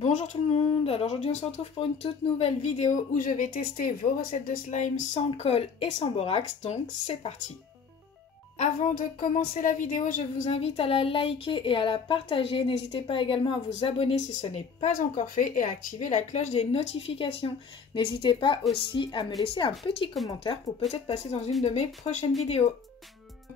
Bonjour tout le monde, alors aujourd'hui on se retrouve pour une toute nouvelle vidéo où je vais tester vos recettes de slime sans colle et sans borax, donc c'est parti. Avant de commencer la vidéo, je vous invite à la liker et à la partager. N'hésitez pas également à vous abonner si ce n'est pas encore fait et à activer la cloche des notifications. N'hésitez pas aussi à me laisser un petit commentaire pour peut-être passer dans une de mes prochaines vidéos.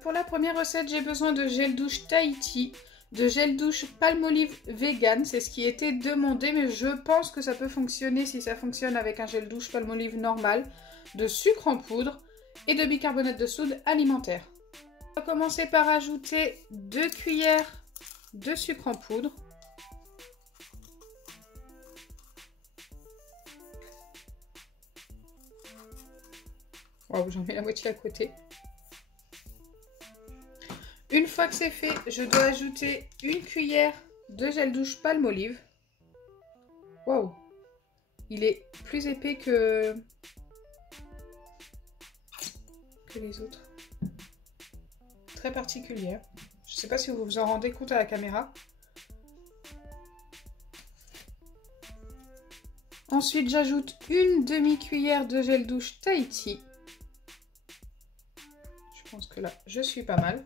Pour la première recette, j'ai besoin de gel douche Tahiti, de gel douche Palmolive vegan, c'est ce qui était demandé, mais je pense que ça peut fonctionner si ça fonctionne avec un gel douche Palmolive normal, de sucre en poudre et de bicarbonate de soude alimentaire. On va commencer par ajouter 2 cuillères de sucre en poudre. Wow, j'en mets la moitié à côté. Une fois que c'est fait, je dois ajouter 1 cuillère de gel douche Palmolive. Wow, il est plus épais que les autres. Très particulière. Je ne sais pas si vous vous en rendez compte à la caméra. Ensuite, j'ajoute une demi-cuillère de gel douche Tahiti. Je pense que là, je suis pas mal.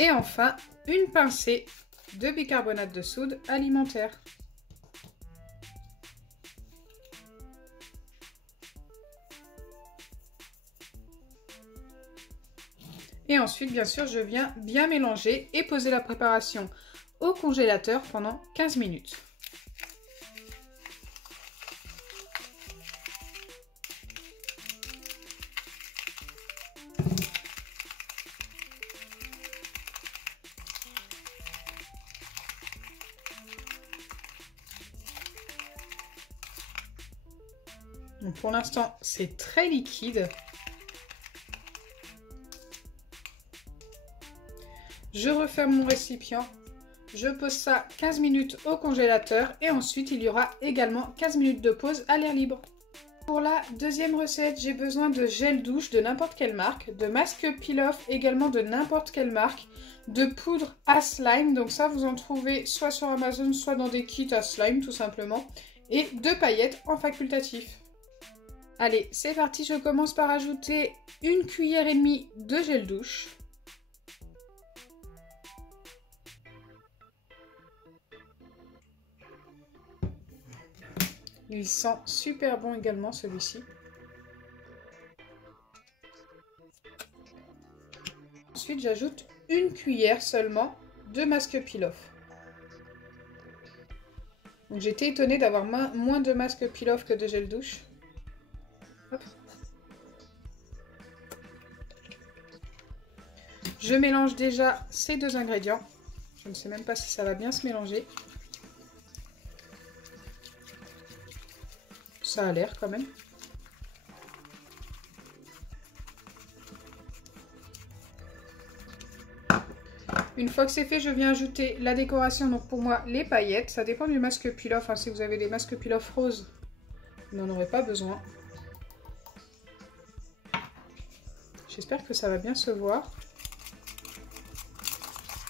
Et enfin, une pincée de bicarbonate de soude alimentaire. Et ensuite, bien sûr, je viens bien mélanger et poser la préparation au congélateur pendant 15 minutes. Donc pour l'instant, c'est très liquide. Je referme mon récipient, je pose ça 15 minutes au congélateur et ensuite il y aura également 15 minutes de pause à l'air libre. Pour la deuxième recette, j'ai besoin de gel douche de n'importe quelle marque, de masque peel-off également de n'importe quelle marque, de poudre à slime, donc ça vous en trouvez soit sur Amazon, soit dans des kits à slime tout simplement, et de paillettes en facultatif. Allez, c'est parti, je commence par ajouter 1 cuillère et demie de gel douche. Il sent super bon également celui-ci. Ensuite, j'ajoute 1 cuillère seulement de masque peel-off. Donc j'ai été étonnée d'avoir moins de masque peel-off que de gel douche. Hop. Je mélange déjà ces deux ingrédients. Je ne sais même pas si ça va bien se mélanger. Ça a l'air quand même. Une fois que c'est fait, je viens ajouter la décoration. Donc pour moi, les paillettes. Ça dépend du masque peel-off. Hein. Si vous avez des masques peel-off roses, vous n'en aurez pas besoin. J'espère que ça va bien se voir.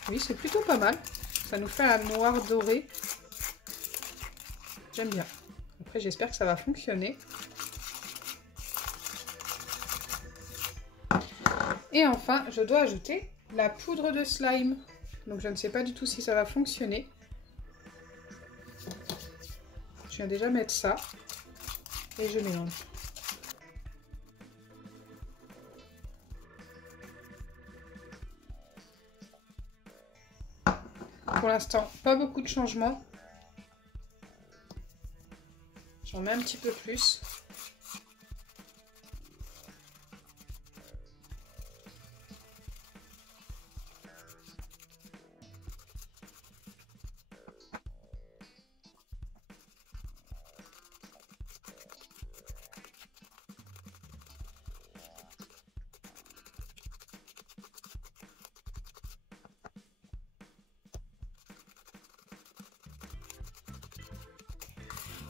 Oui, c'est plutôt pas mal. Ça nous fait un noir doré. J'aime bien. Après, j'espère que ça va fonctionner. Et enfin, je dois ajouter la poudre de slime. Donc, je ne sais pas du tout si ça va fonctionner. Je viens déjà mettre ça. Et je mélange. Pour l'instant, pas beaucoup de changements. J'en mets un petit peu plus.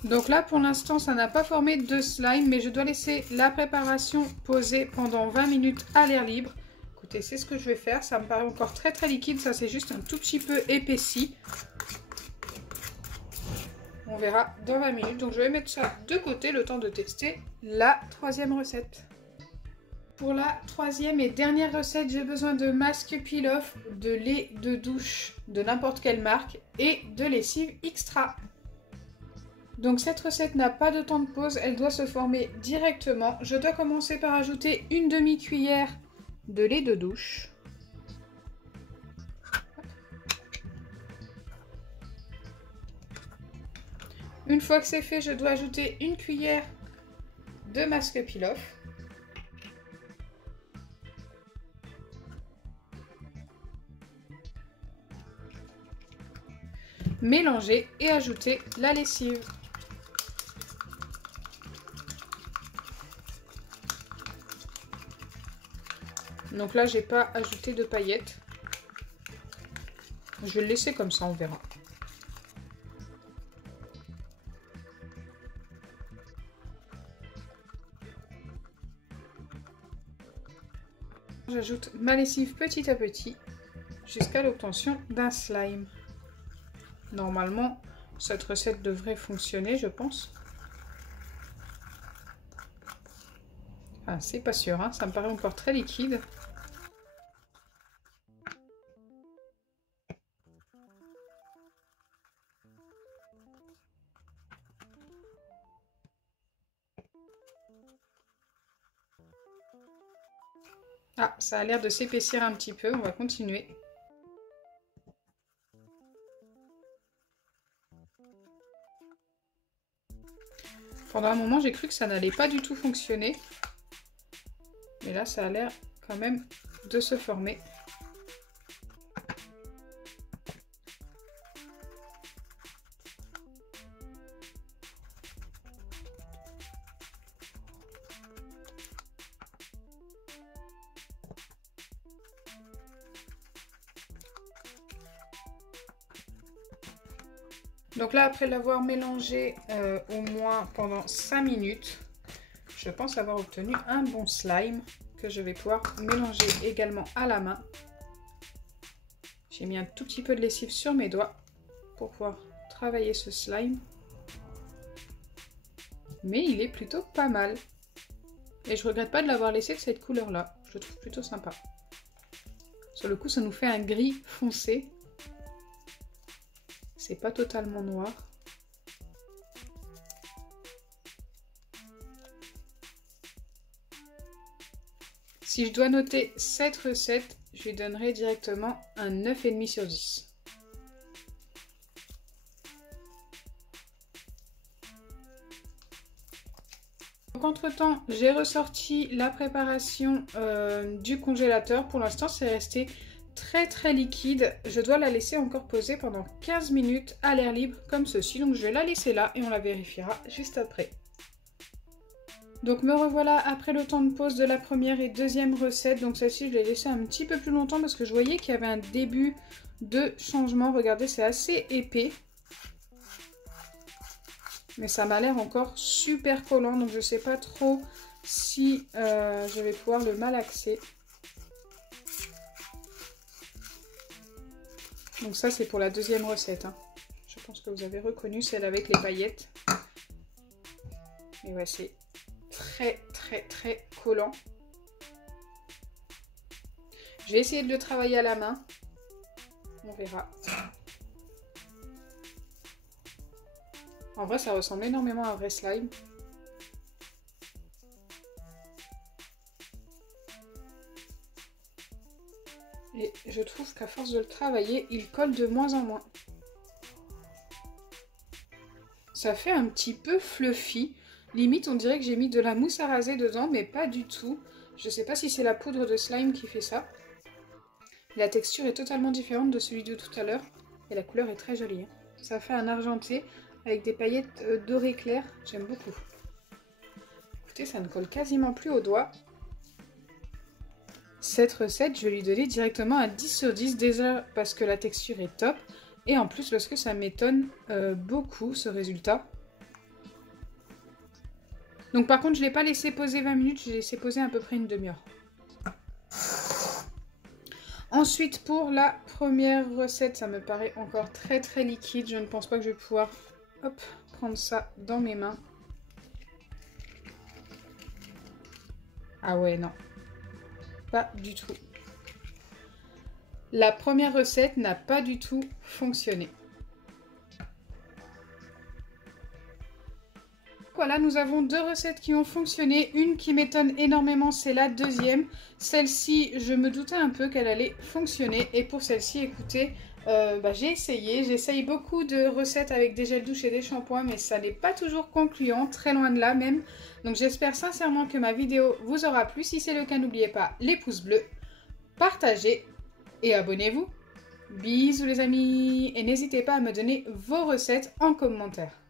Donc là, pour l'instant, ça n'a pas formé de slime, mais je dois laisser la préparation poser pendant 20 minutes à l'air libre. Écoutez, c'est ce que je vais faire. Ça me paraît encore très très liquide. Ça, c'est juste un tout petit peu épaissi. On verra dans 20 minutes. Donc, je vais mettre ça de côté le temps de tester la troisième recette. Pour la troisième et dernière recette, j'ai besoin de masque peel-off, de lait de douche de n'importe quelle marque et de lessive extra. Donc cette recette n'a pas de temps de pause, elle doit se former directement. Je dois commencer par ajouter une demi-cuillère de lait de douche. Une fois que c'est fait, je dois ajouter une cuillère de masque peel-off. Mélanger et ajouter la lessive. Donc là, j'ai pas ajouté de paillettes. Je vais le laisser comme ça, on verra. J'ajoute ma lessive petit à petit jusqu'à l'obtention d'un slime. Normalement, cette recette devrait fonctionner, je pense. Ah, c'est pas sûr, hein, ça me paraît encore très liquide. Ah, ça a l'air de s'épaissir un petit peu, on va continuer. Pendant un moment, j'ai cru que ça n'allait pas du tout fonctionner. Mais là, ça a l'air quand même de se former. Donc là, après l'avoir mélangé au moins pendant 5 minutes, je pense avoir obtenu un bon slime que je vais pouvoir mélanger également à la main. J'ai mis un tout petit peu de lessive sur mes doigts pour pouvoir travailler ce slime. Mais il est plutôt pas mal. Et je regrette pas de l'avoir laissé de cette couleur-là. Je le trouve plutôt sympa. Sur le coup, ça nous fait un gris foncé. C'est pas totalement noir. Si je dois noter cette recette, je lui donnerai directement un 9,5 sur 10. Donc entre-temps, j'ai ressorti la préparation du congélateur. Pour l'instant, c'est resté très liquide. Je dois la laisser encore poser pendant 15 minutes à l'air libre comme ceci. Donc je vais la laisser là et on la vérifiera juste après. Donc me revoilà après le temps de pause de la première et deuxième recette. Donc celle-ci, je l'ai laissée un petit peu plus longtemps parce que je voyais qu'il y avait un début de changement. Regardez, c'est assez épais. Mais ça m'a l'air encore super collant. Donc je ne sais pas trop si je vais pouvoir le malaxer. Donc ça, c'est pour la deuxième recette. Hein. Je pense que vous avez reconnu celle avec les paillettes. Et ouais, c'est très collant. Je vais essayer de le travailler à la main. On verra. En vrai, ça ressemble énormément à un vrai slime. Et je trouve qu'à force de le travailler, il colle de moins en moins. Ça fait un petit peu fluffy. Limite, on dirait que j'ai mis de la mousse à raser dedans, mais pas du tout. Je sais pas si c'est la poudre de slime qui fait ça. La texture est totalement différente de celui de tout à l'heure. Et la couleur est très jolie. Hein. Ça fait un argenté avec des paillettes dorées claires. J'aime beaucoup. Écoutez, ça ne colle quasiment plus aux doigts. Cette recette, je vais lui donner directement un 10 sur 10. Déjà parce que la texture est top. Et en plus parce que ça m'étonne beaucoup ce résultat. Donc par contre, je ne l'ai pas laissé poser 20 minutes. Je l'ai laissé poser à peu près une demi-heure. Ensuite, pour la première recette, ça me paraît encore très liquide. Je ne pense pas que je vais pouvoir prendre ça dans mes mains. Ah ouais, non. Pas du tout. La première recette n'a pas du tout fonctionné. Voilà, nous avons deux recettes qui ont fonctionné. Une qui m'étonne énormément, c'est la deuxième. Celle-ci, je me doutais un peu qu'elle allait fonctionner. Et pour celle-ci, écoutez, j'ai essayé. J'essaye beaucoup de recettes avec des gels douche et des shampoings, mais ça n'est pas toujours concluant, très loin de là même. Donc j'espère sincèrement que ma vidéo vous aura plu. Si c'est le cas, n'oubliez pas les pouces bleus, partagez et abonnez-vous. Bisous les amis, et n'hésitez pas à me donner vos recettes en commentaire.